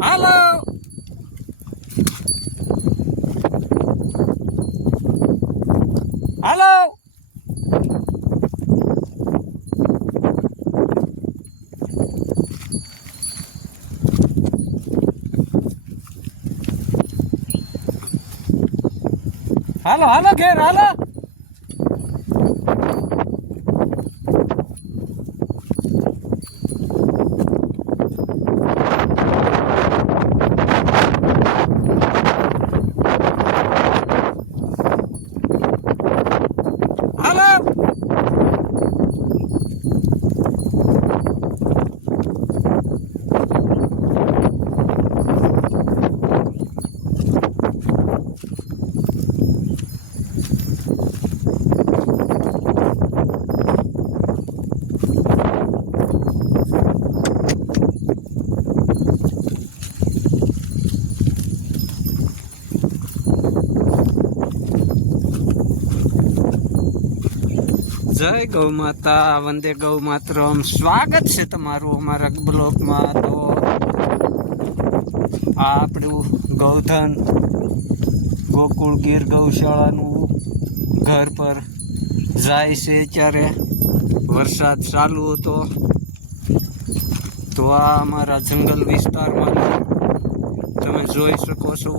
હાલો. હાલો. હાલો હાલો ઘેર હાલો હાલો જય ગૌ માતા, વંદે ગૌ માતરમ. સ્વાગત છે તમારું અમારા બ્લોકમાં તો આ આપણું ગૌધન ગોકુળ ગીર ગૌશાળાનું ઘર પર જાય છે અત્યારે. વરસાદ ચાલુ હતો. તો આ અમારા જંગલ વિસ્તારમાં તમે જોઈ શકો છો.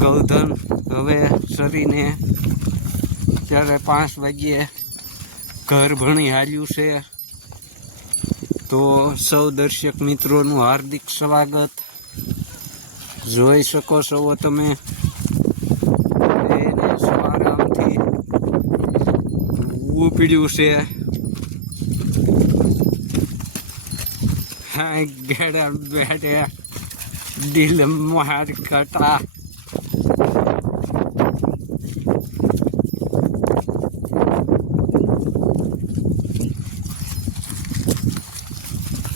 ગૌધન હવે સરીને ત્યારે પાંચ વાગ્યે ઘર ભણી હાલ્યું છે. તો સૌ દર્શક મિત્રોનું હાર્દિક સ્વાગત. જોઈ શકો છો તમે. આરામથી ઉપડ્યું છે. ગેડા બેડે દિલ માર કટા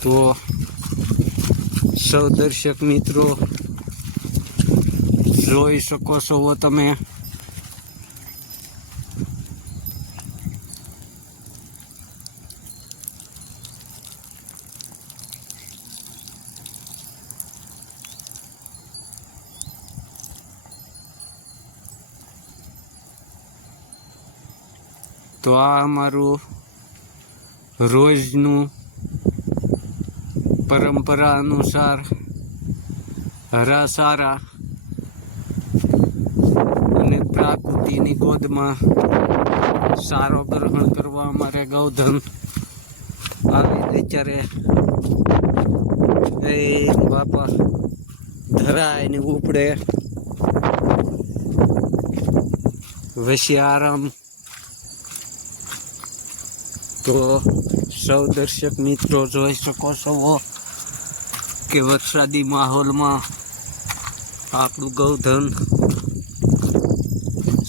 તો સૌ દર્શક મિત્રો જોઈ શકો છો તમે. તો આ અમારું રોજનું પરંપરા અનુસાર હરા સારા અને પ્રાકૃતિની ગોદમાં સારો ગ્રહણ કરવા અમારે ગૌધન આવી. અત્યારે એ બાપા ધરાય ને ઉપડે. વસી આરામ તો સૌ દર્શક મિત્રો જોઈ શકો છો. કે વરસાદી માહોલમાં આપણું ગૌધન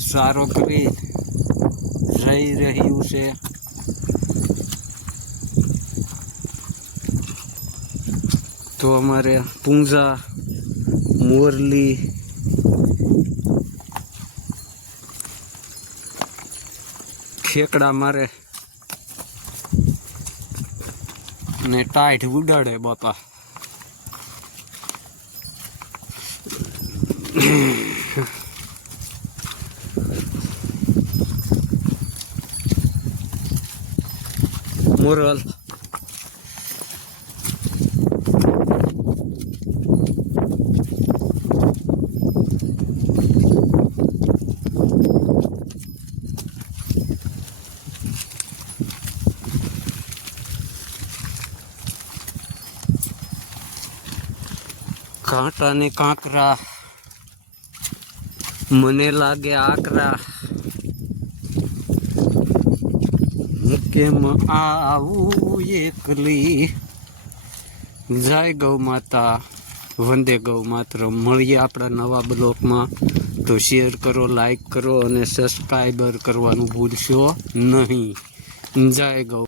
સારો કરી રહી રહ્યું છે. તો અમારે પૂંજા, મોરલી, ખેકડા મારે ને ટાઈટ ઉડાડે બાપા. મોરલ કાંટા ને કાંકરા મને લાગે આકરા. કેમ આવું એકલી? જય ગૌ માતા, વંદે ગૌ માત્ર. મળીએ આપણા નવા બ્લોકમાં. તો શેર કરો લાઈક કરો અને સબસ્ક્રાઈબર કરવાનું ભૂલશો નહીં. જય ગૌ